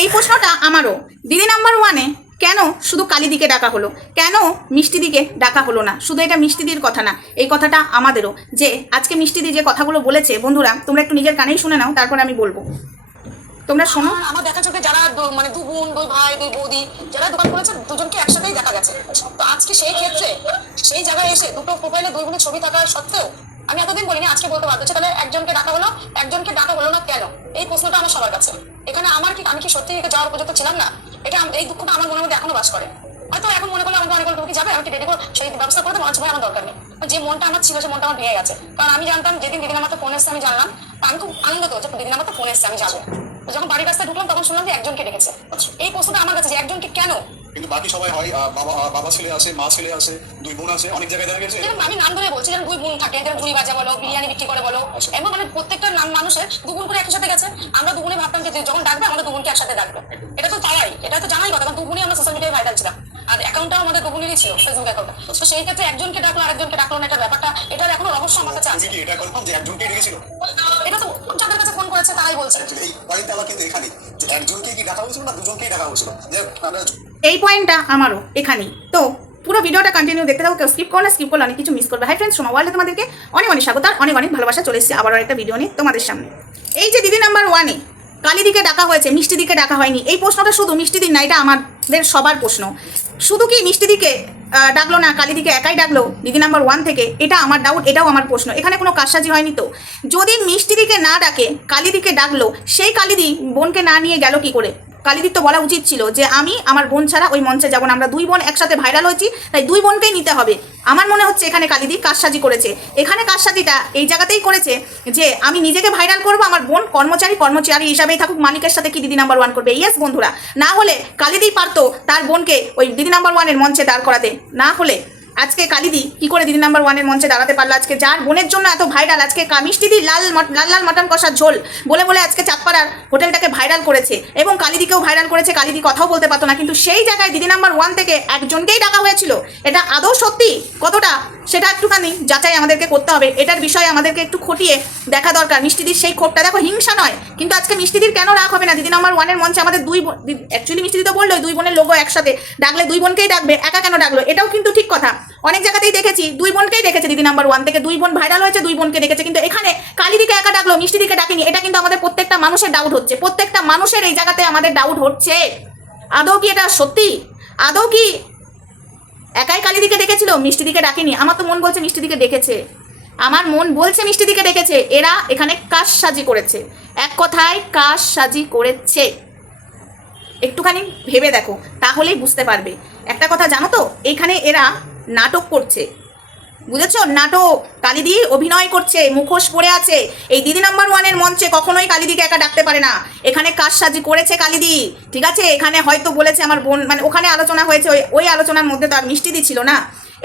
এই প্রশ্নটা আমারও। দিদি নাম্বার ওয়ানে কেন শুধু কালীদিকে ডাকা হলো? কেন মিষ্টিদিকে ডাকা হলো না? শুধু এটা মিষ্টিদির কথা না, এই কথাটা আমাদেরও। যে আজকে মিষ্টিদি যে কথাগুলো বলেছে, বন্ধুরা, তোমরা একটু নিজের কানেই শুনে নাও, তারপর আমি বলব। তোমরা শোনো। আমার দেখা চোখে যারা মানে দু বোন দুই ভাই দুই বৌদি, যারা দোকান করেছে, দুজনকে একসাথেই দেখা গেছে। তো আজকে সেই ক্ষেত্রে, সেই জায়গায় এসে দুটো প্রোফাইলে দুই বোনের ছবি থাকা সত্ত্বেও আমি এতদিন বলিনি, আজকে বলতে বাধ্য তাহলে একজনকে ডাকা হলো, একজনকে ডাকা হলো না কেন? এই প্রশ্নটা আমার সবার কাছে। এখানে আমার কি আমি কি সত্যি যাওয়ার উপযুক্ত ছিলাম না? এটা এই দুঃখটা আমার মনের মধ্যে এখনও বাস করে। হয়তো এখন মনে করলে আমাকে অনেক কি যাবে? আমি রেডি করো সেই ব্যবস্থা করতে মনে হচ্ছে আমার দরকার নেই। যে মনটা আমার ছিল, সে মনটা আমার ভেঙে গেছে। কারণ আমি জানতাম, যেদিন দিদিন আমার তো ফোন এসছে, আমি জানলাম। আমি খুব আনন্দ তো যে দিদিন আমার তো ফোন এসছে, আমি যাব। যখন বাড়ির রাস্তায় ঢুকলাম, তখন শুনলাম যে একজনকে ডেকেছে। এই প্রশ্নটা আমার কাছে যে একজনকে কেন কিন্তু বাকি সবাই হয় বাবা বাবা ছেলে আছে মা ছেলে আছে দুই বোন আছে অনেক জায়গায় দেখা গেছে? আমি নাম ধরে বলছি যেরকম দুই বোন থাকে যেরকম ঝুড়ি বাজা বলো বিরিয়ানি বিক্রি করে বলো এমন মানে প্রত্যেকটা নাম মানুষের দু বোন করে একই সাথে গেছে। আমরা দু বোনে ভাবতাম যে যখন ডাকবে আমাদের দু বোনকে একসাথে ডাকবে। এটা তো তারাই এটা তো জানাই কথা কারণ আমরা সোশ্যাল মিডিয়ায় ভাইরাল ছিলাম। আর অ্যাকাউন্টটাও আমাদের ছিল ফেসবুক অ্যাকাউন্টটা তো সেই ক্ষেত্রে একজনকে ডাকলো আরেকজনকে ডাকলো না এটা ব্যাপারটা এটার এখনও রহস্য আমার কাছে আছে। এটা কনফার্ম যে একজনকে ডেকেছিল? এটা তো যাদের কাছে ফোন করেছে তারাই বলছে। এই আমার কিন্তু এখানে যে একজনকে কি ডাকা হয়েছিল না দুজনকেই ডাকা হয়েছিল? যে আমরা এই পয়েন্টটা আমারও এখানেই। তো পুরো ভিডিওটা কন্টিনিউ দেখতে থাকো, কেউ স্কিপ করো না স্কিপ করলে অনেক কিছু মিস করবে। হাই ফ্রেন্ডস সোমা ওয়ার্ল্ডে তোমাদেরকে অনেক অনেক স্বাগত আর অনেক অনেক ভালোবাসা চলে এসেছে আবারও একটা ভিডিও নিয়ে তোমাদের সামনে। এই যে দিদি নাম্বার ওয়ানে কালী দিকে ডাকা হয়েছে মিষ্টি দিকে ডাকা হয়নি। এই প্রশ্নটা শুধু মিষ্টিদির না, এটা আমাদের সবার প্রশ্ন। শুধু কি মিষ্টি দিকে ডাকলো না কালী দিকে একাই ডাকলো দিদি নাম্বার ওয়ান থেকে? এটা আমার ডাউট এটাও আমার প্রশ্ন। এখানে কোনো কারসাজি হয়নি তো? যদি মিষ্টি দিকে না ডাকে, কালীদিকে ডাকলো, সেই কালীদি বোনকে না নিয়ে গেল কি করে? কালিদির তো বলা উচিত ছিল যে আমি আমার বোন ছাড়া ওই মঞ্চে যাব না। আমরা দুই বোন একসাথে ভাইরাল হয়েছি, তাই দুই বোনকেই নিতে হবে। আমার মনে হচ্ছে এখানে কালিদি কারসাজি করেছে। এখানে কারসাজিটা এই জায়গাতেই করেছে যে আমি নিজেকে ভাইরাল করব, আমার বোন কর্মচারী কর্মচারী হিসাবেই থাকুক, মালিকের সাথে কি দিদি নাম্বার ওয়ান করবে। ইয়েস বন্ধুরা, না হলে কালিদি পারতো তার বোনকে ওই দিদি নাম্বার ওয়ানের মঞ্চে দাঁড় করাতে। না হলে আজকে কালিদি কি করে দিদি নাম্বার ওয়ানের মঞ্চে দাঁড়াতে পারল? আজকে যার বোনের জন্য এত ভাইরাল আজকে কা- মিষ্টিদি লাল লাল লাল মটন কষার ঝোল। বলে বলে আজকে চাঁদপাড়ার হোটেলটাকে ভাইরাল করেছে এবং কালিদিকেও ভাইরাল করেছে। কালিদি কথাও বলতে পারতো না, কিন্তু সেই জায়গায় দিদি নাম্বার ওয়ান থেকে একজনকেই ডাকা হয়েছিল। এটা আদৌ সত্যি? কতটা? সেটা একটুখানি যাচাই আমাদেরকে করতে হবে। এটার বিষয়ে আমাদেরকে একটু খটিয়ে দেখা দরকার। মিষ্টিদির সেই ক্ষোভটা দেখো, হিংসা নয়, কিন্তু আজকে মিষ্টিদির কেন রাগ হবে না? দিদি নাম্বার ওয়ানের মঞ্চে আমাদের দুই অ্যাকচুয়ালি মিষ্টিদি তো বলল দুই বোনের লোগো একসাথে। ডাকলে দুই বোনকেই ডাকবে, একা কেন ডাকলো? এটাও কিন্তু ঠিক কথা। অনেক জায়গাতেই দেখেছি, দুই বোনকেই দেখেছে দিদি নাম্বার ওয়ান থেকে। দুই বোন ভাইরাল হয়েছে, দুই বোনকে দেখেছে। কিন্তু এখানে কালীদিকে একা ডাকলো, মিষ্টি দিকে ডাকেনি, এটা কিন্তু আমাদের প্রত্যেকটা মানুষের ডাউট হচ্ছে। প্রত্যেকটা মানুষের এই জায়গাতে আমাদের ডাউট হচ্ছে। আদৌ কি এটা সত্যি? আদৌ কি একাই কালীদিকে ডেকেছিল মিষ্টিদিকে ডাকেনি? আমার তো মন বলছে মিষ্টি দিকে দেখেছে। আমার মন বলছে মিষ্টিদিকে ডেকেছে এরা এখানে কাজ সাজি করেছে। এক কথায় কাজ সাজি করেছে। একটুখানি ভেবে দেখো, তাহলেই বুঝতে পারবে। একটা কথা জানো তো, এখানে এরা নাটক করছে। বুঝেছ? নাটক। কালিদি অভিনয় করছে, মুখোশ পরে আছে। এই দিদি নাম্বার ওয়ানের মঞ্চে কখনোই কালিদিকে একা ডাকতে পারে না। এখানে কাজ সাজি করেছে কালিদি, ঠিক আছে? এখানে হয়তো বলেছে আমার বোন মানে ওখানে আলোচনা হয়েছে, ওই ওই আলোচনার মধ্যে তো আর মিষ্টি দিচ্ছিল না।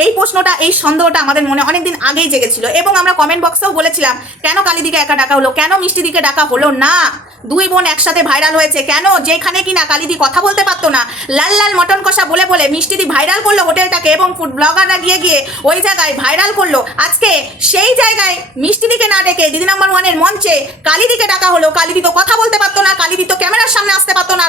এই প্রশ্নটা, এই সন্দেহটা আমাদের মনে অনেকদিন আগেই জেগেছিল এবং আমরা কমেন্ট বক্সেও বলেছিলাম, কেন কালিদিকে একা ডাকা হলো? কেন মিষ্টি দিকে ডাকা হলো না? দুই বোন একসাথে ভাইরাল হয়েছে, কেন? যেখানে কিনা কালিদি কথা বলতে পারতো না। লাল লাল মটন কষা বলে বলে মিষ্টিদি ভাইরাল করল হোটেলটাকে এবং ফুড ব্লগাররা গিয়ে গিয়ে ওই জায়গায় ভাইরাল করল। আজকে সেই জায়গায় মিষ্টিদিকে না ডেকে দিদি নাম্বার ওয়ানের মঞ্চে কালিদিকে ডাকা হলো। কালিদি তো কথা বলতে পারতো না, কালিদি তো ক্যামেরার সামনে আসতে পারতো না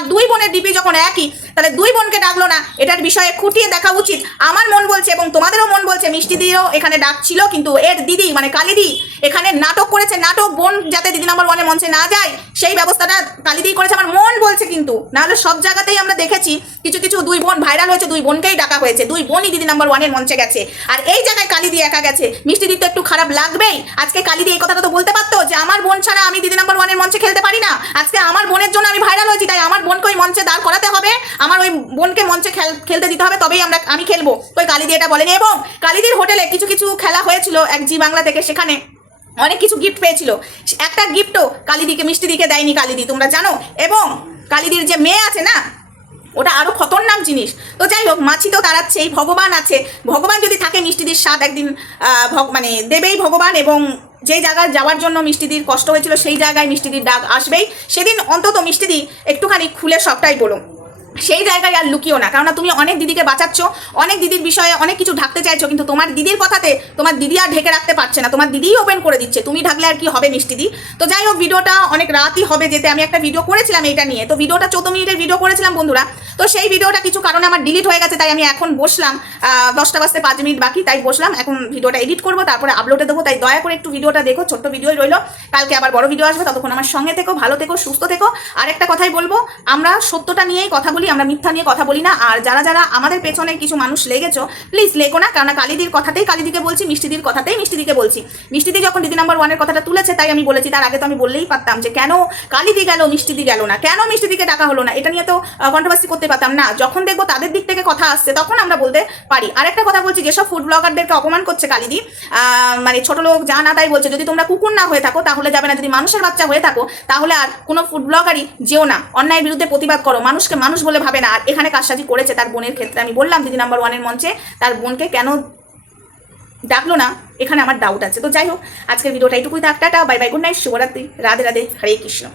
ডিপি যখন একই, তাহলে দুই বোনকে ডাকলো না। এটার বিষয়ে খুঁটিয়ে দেখা উচিত। আমার মন বলছে এবং তোমাদেরও মন বলছে, মিষ্টি দিদিও এখানে ডাকছিল, কিন্তু এর দিদি মানে কালিদি এখানে নাটক করেছে, নাটক বোন যাতে দিদি নাম্বার ওয়ানের মঞ্চে না যায়, সেই ব্যবস্থাটা কালিদি করেছে, আমার মন বলছে কিন্তু। নাহলে সব জায়গাতেই আমরা দেখেছি, কিছু কিছু দুই বোন ভাইরাল হয়েছে, দুই বোনকেই ডাকা হয়েছে, দুই বোনই দিদি নাম্বার ওয়ানের মঞ্চে গেছে। আর এই জায়গায় কালিদি একা গেছে। মিষ্টিদি তো একটু খারাপ লাগবেই। আজকে কালিদি এই কথাটা তো বলতে পারতো যে, আমার বোন ছাড়া আমি দিদি নাম্বার ওয়ানের মঞ্চে খেলতে পারি না। আজকে আমার বোনের জন্য আমি ভাইরাল হয়েছি, তাই আমার বোনকে ওই মঞ্চে দাঁড় করাতে হবে। আমার ওই বোনকে মঞ্চে খেলতে দিতে হবে, তবেই আমরা, আমি খেলব। ওই কালিদি এটা বলেনি এবং কালিদির হোটেলে কিছু কিছু খেলা হয়েছিল এক জি বাংলা থেকে সেখানে। অনেক কিছু গিফট পেয়েছিল। একটা গিফটও কালিদিকে মিষ্টি দিকে দেয়নি কালিদি, তোমরা জানো? এবং কালিদির যে মেয়ে আছে না, ওটা আরও খতরনাক জিনিস। তো যাই হোক, মাছি তো তাড়াচ্ছেই ভগবান আছে। ভগবান যদি থাকে, মিষ্টিদির স্বাদ একদিন মানে দেবেই ভগবান এবং যে জায়গায় যাওয়ার জন্য মিষ্টিদির কষ্ট হয়েছিল, সেই জায়গায় মিষ্টিদির ডাক আসবেই। সেদিন অন্তত মিষ্টিদি একটুখানি খুলে সবটাই বলো সেই জায়গায় আর লুকিও না। কারণ তুমি অনেক দিদিকে বাঁচাচ্ছ, অনেক দিদির বিষয়ে অনেক কিছু ঢাকতে চাইছো, কিন্তু তোমার দিদির কথাতে তোমার দিদি আর ঢেকে রাখতে পারছে না। তোমার দিদিই ওপেন করে দিচ্ছে। তুমি ঢাকলে আর কি হবে মিষ্টি দি? তো যাই হোক, ভিডিওটা অনেক রাতই হবে যেতে। আমি একটা ভিডিও করেছিলাম এটা নিয়ে। তো ভিডিওটা চৌদ্দ মিনিটের ভিডিও করেছিলাম বন্ধুরা। তো সেই ভিডিওটা কিছু কারণে আমার ডিলিট হয়ে গেছে, তাই আমি এখন বসলাম। দশটা বাজতে পাঁচ মিনিট বাকি, তাই বসলাম। এখন ভিডিওটা এডিট করব, তারপরে আপলোডে দেবো। তাই দয়া করে একটু ভিডিওটা দেখো, ছোট্ট ভিডিওই রইল। কালকে আবার বড় ভিডিও আসবে। ততক্ষণ আমার সঙ্গে থেকো, ভালো থেকো, সুস্থ থেকো। আর একটা কথাই বলব, আমরা সত্যটা নিয়েই কথা বলি আমরা মিথ্যা নিয়ে কথা বলি না। আর যারা যারা আমাদের পেছনে কিছু মানুষ লেগেছো প্লিজ লেগো না কারণ কালিদির কথাতেই কালিদিকে বলছি, মিষ্টিদির কথাতেই মিষ্টিদিকে বলছি। মিষ্টিদি যখন দিদি নাম্বার ওয়ানের কথাটা তুলেছে, তাই আমি বলেছি, তার আগে তো আমি বললেই পারতাম যে কেন কালিদি গেল, মিষ্টিদি গেল না? কেন মিষ্টিদিকে ডাকা হলো না? এটা নিয়ে তো কন্ট্রোভার্সি করতে পারতাম না। যখন দেখব তাদের দিক থেকে কথা আসছে, তখন আমরা বলতে পারি। আরেকটা কথা বলছি, যেসব ফুড ব্লগারদেরকে অপমান করছে কালিদি মানে ছোট লোক যা না তাই বলছে, যদি তোমরা কুকুর না হয়ে থাকো, তাহলে যাবে না। যদি মানুষের বাচ্চা হয়ে থাকো, তাহলে আর কোনো ফুড ব্লগারই যেও না। অন্যায়ের বিরুদ্ধে প্রতিবাদ করো। মানুষকে মানুষ বলে ভাবে না। আর এখানে কারসাজি করেছে তার বোনের ক্ষেত্রে। আমি বললাম, দিদি নাম্বার ওয়ানের মঞ্চে তার বোনকে কেন ডাকলো না? এখানে আমার ডাউট আছে। তো যাই হোক, আজকের ভিডিওটা এটুকুই থাক। Tata bye bye good night শুভরাত্রি। রাধে রাধে, হরে কৃষ্ণ।